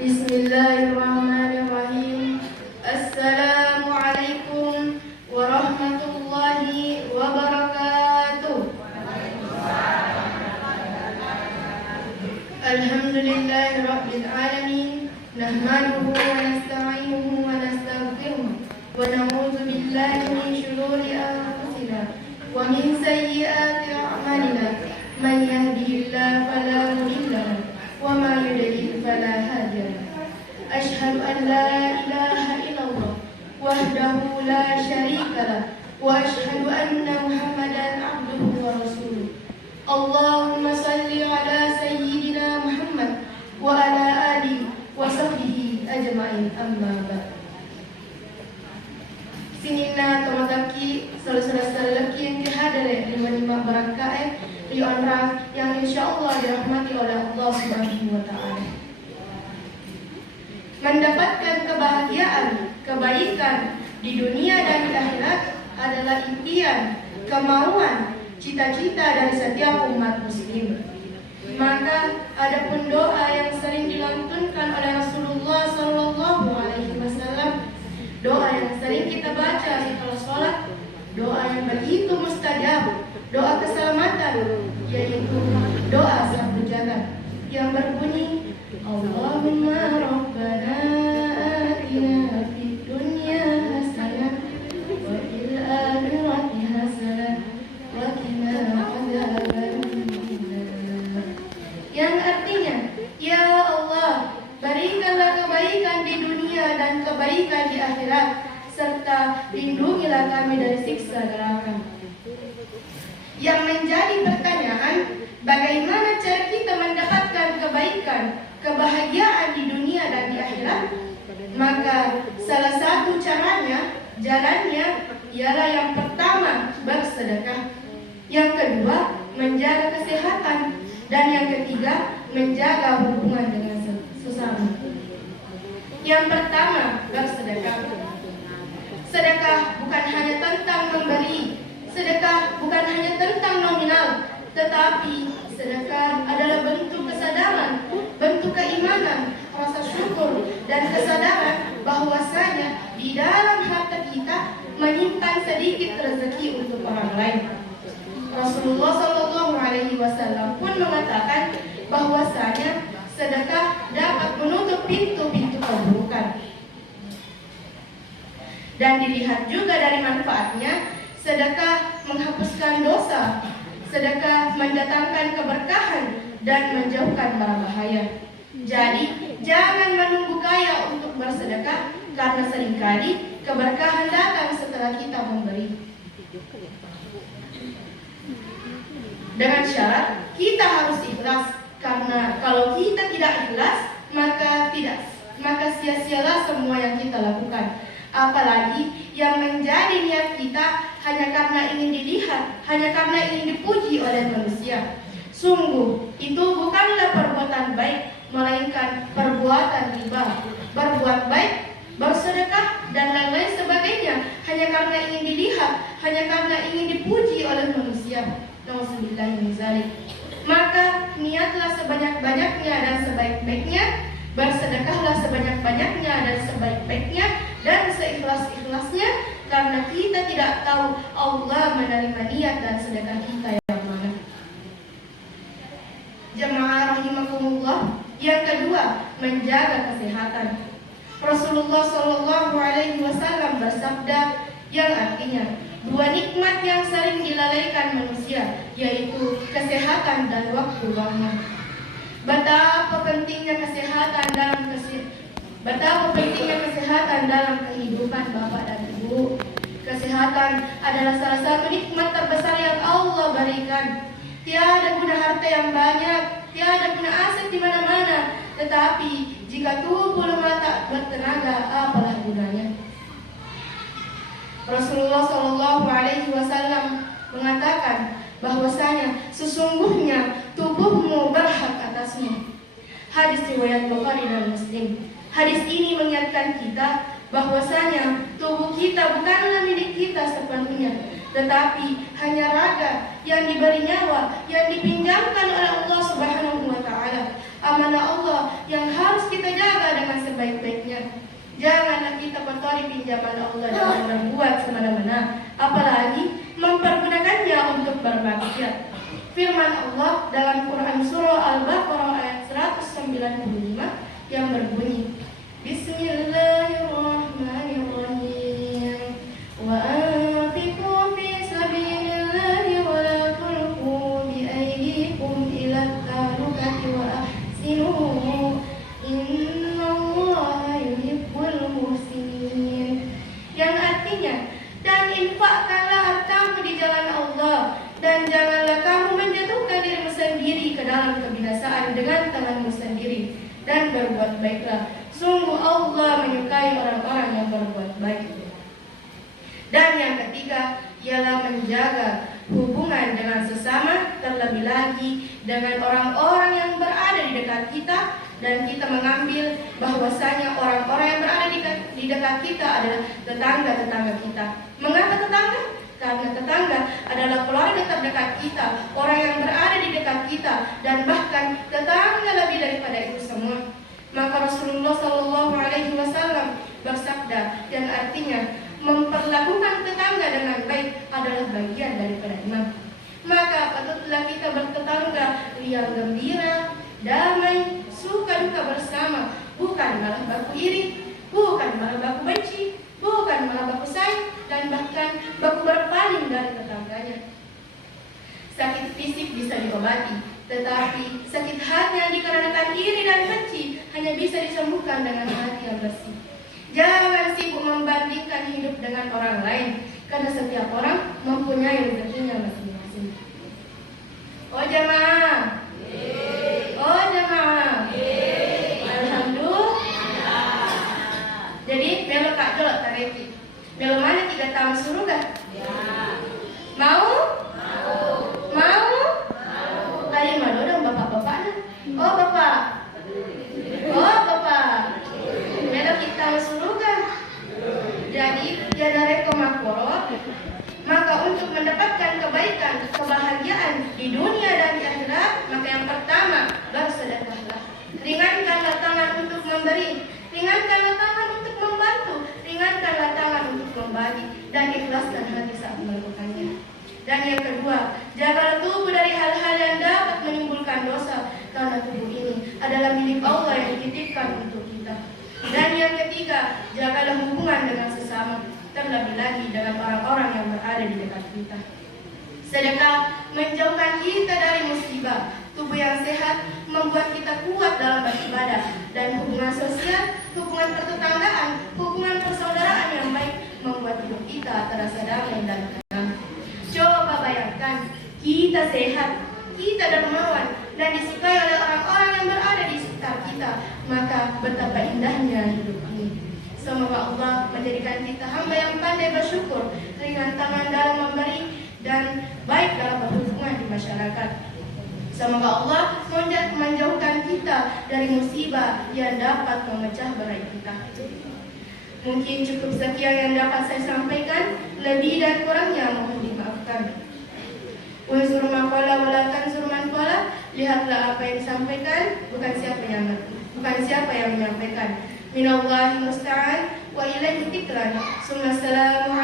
Bismillahirrahmanirrahim. Assalamualaikum warahmatullahi wabarakatuh. Alhamdulillahi rabbil alamin. Nahmaduhu wa nasta'inuhu wa nastaghfiruh wa na'udzu billahi min shururi anfusina wa min sayyiati a'malina. Man yahdihillahu fala mudilla lahu wa man yudlil fala hadiya lahu. Asyhadu an la ilaha illallah wahdahu la syarika lahu wa asyhadu anna Muhammadan abduhu wa rasuluh. Allahumma salli ala sayyidina Muhammad wa ala alihi wa sahbihi ajma'in, amma ba'd. Sinina tamataki saudara-saudara lelaki yang dihadiri di menyimak barangkali di orang yang insyaallah dirahmati oleh Allah Subhanahu wa taala. Mendapatkan kebahagiaan, kebaikan di dunia dan di akhirat adalah impian, kemauan, cita-cita dari setiap umat muslim. Maka ada pun doa yang sering dilantunkan oleh Rasulullah sallallahu alaihi wasallam, doa yang sering kita baca setelah sholat, doa yang begitu mustajab, doa keselamatan, yaitu doa sang berjalan yang berbunyi Allahumma rabbana atina fid dunya hasanah wa fil akhirati hasanah wa qina adzabannar, yang artinya, ya Allah, berikanlah kebaikan di dunia dan kebaikan di akhirat, serta lindungilah kami dari siksa neraka. Yang menjadi pertanyaan, bagaimana cara kita mendapatkan kebaikan, kebahagiaan di dunia dan di akhirat? Maka salah satu caranya, jalannya, ialah yang pertama bersedekah, yang kedua menjaga kesehatan, dan yang ketiga menjaga hubungan dengan sesama. Yang pertama bersedekah. Sedekah bukan hanya tentang memberi, sedekah bukan hanya tentang nominal, tetapi sedekah adalah bentuk kesadaran, bentuk keimanan, rasa syukur, dan kesadaran bahwasanya di dalam harta kita menyimpan sedikit rezeki untuk orang lain. Rasulullah sallallahu alaihi wasallam pun mengatakan bahwasanya sedekah dapat menutup pintu-pintu keburukan. Dan dilihat juga dari manfaatnya, sedekah menghapuskan dosa, sedekah mendatangkan keberkahan dan menjauhkan bara bahaya. Jadi, jangan menunggu kaya untuk bersedekah, karena seringkali keberkahan datang setelah kita memberi. Dengan syarat kita harus ikhlas, karena kalau kita tidak ikhlas, maka sia-sialah semua yang kita lakukan. Apalagi yang menjadi niat kita hanya karena ingin dilihat, hanya karena ingin dipuji oleh manusia. Sungguh, itu bukanlah perbuatan baik, melainkan perbuatan riba. Berbuat baik, bersedekah, dan lain-lain sebagainya hanya karena ingin dilihat, hanya karena ingin dipuji oleh manusia. Nauzubillahi min dzalik. Maka niatlah sebanyak-banyaknya dan sebaik-baiknya, bersedekahlah sebanyak-banyaknya dan sebaik-baiknya, dan seikhlas-ikhlasnya, karena kita tidak tahu Allah menerima niat dan sedekah kita yang mana. Jemaah rahimakumullah, yang kedua, menjaga kesehatan. Rasulullah sallallahu alaihi wasallam bersabda yang artinya, dua nikmat yang sering dilalaikan manusia, yaitu kesehatan dan waktu luangnya. Betapa pentingnya kesehatan dalam kehidupan Bapak dan Ibu. Kesehatan adalah salah satu nikmat terbesar yang Allah berikan. Tiada guna harta yang banyak, tiada guna aset di mana-mana, tetapi jika tubuh lemah tak bertenaga, apalah gunanya? Rasulullah Shallallahu Alaihi Wasallam mengatakan bahwasanya sesungguhnya tubuhmu berhak atasmu. Hadis riwayat Bukhari dan Muslim. Hadis ini mengingatkan kita bahwasanya tubuh kita bukanlah milik kita sepenuhnya, tetapi hanya raga yang diberi nyawa, yang dipinjamkan oleh Allah Subhanahu wa taala. Amanah Allah yang harus kita kita jaga dengan sebaik-baiknya. Janganlah kita kotori pinjaman Allah dengan berbuat semena-mena, apalagi mempergunakannya untuk bermaksiat. Firman Allah dalam Quran Surah Al-Baqarah ayat 195 yang berbunyi, Bismillahirrahmanirrahim. Wa anfiqu fi sabilillahi wa la tulqu bi aydikum ila at-tahlukati wa ahsinu. Innallaha yuhibbul muhsinin. Yang artinya, dan infakkanlah hartamu di jalan Allah, dan janganlah kamu menjatuhkan dirimu sendiri ke dalam kebinasaan dengan tanganmu sendiri, dan berbuat baiklah. Sungguh Allah menyukai orang-orang yang berbuat baik. Dan yang ketiga ialah menjaga hubungan dengan sesama, terlebih lagi dengan orang-orang yang berada di dekat kita, dan kita mengambil bahwasanya orang-orang yang berada di dekat kita adalah tetangga-tetangga kita. Mengapa tetangga? Karena tetangga adalah keluarga terdekat kita, orang yang berada di dekat kita, dan bahkan tetangga lebih daripada itu semua. Maka Rasulullah SAW bersabda, yang artinya memperlakukan tetangga dengan baik adalah bagian daripada iman. Maka patutlah kita bertetangga riang gembira, damai, suka duka bersama, bukan malah baku iri, bukan malah baku benci, bukan malah baku sayang, dan bahkan baku berpaling dari tetangganya. Sakit fisik bisa diobati, tetapi sakit hati yang dikarenakan iri dan benci hanya bisa disembuhkan dengan hati yang bersih. Jangan sibuk membandingkan hidup dengan orang lain, karena setiap orang mempunyai rezekinya masing-masing. Oh jamaah, oh jamaah, alhamdulillah. Jadi melo kak jelok tareki, melo mana 3 tahun surga? Mau? Mau? Ayo malu dong bapak-bapaknya. Oh bapak, oh bapak, melo kita surga. Jadi tiada rekomakoro. Maka untuk mendapatkan kebaikan, kebahagiaan di dunia dan di akhirat, maka yang pertama bersedekahlah. Ringankanlah tangan untuk memberi, ringankanlah tangan untuk membantu, ringankanlah tangan untuk membagi, dan ikhlaskan hati saat melakukannya. Dan yang kedua, jagalah tubuh dari hal-hal yang dapat menimbulkan dosa, karena tubuh ini adalah milik Allah yang dititipkan untuk kita. Dan yang ketiga, jagalah hubungan dengan sesama, terlebih lagi dengan orang-orang yang berada di dekat kita. Sedekah menjauhkan kita dari musibah. Tubuh yang sehat membuat kita kuat dalam beribadah, dan hubungan sosial, hubungan pertetanggaan, hubungan persaudaraan yang baik membuat hidup kita terasa damai dan tenang. Coba bayangkan, kita sehat, kita dermawan, dan disukai oleh orang-orang yang berada di sekitar kita, maka betapa indahnya hidup ini. Semoga Allah menjadikan kita hamba yang pandai bersyukur, ringan tangan dalam memberi, dan baik dalam berhubungan di masyarakat. Semoga Allah menjauhkan kita dari musibah yang dapat memecah berai kita. Mungkin cukup sekian yang dapat saya sampaikan, lebih dan kurangnya mohon dimaafkan. Unsur maqala walakan surman qala, lihatlah apa yang disampaikan, bukan siapa yang menyampaikan. Minallahi musta'an wa ilaihi tiklan. Assalamualaikum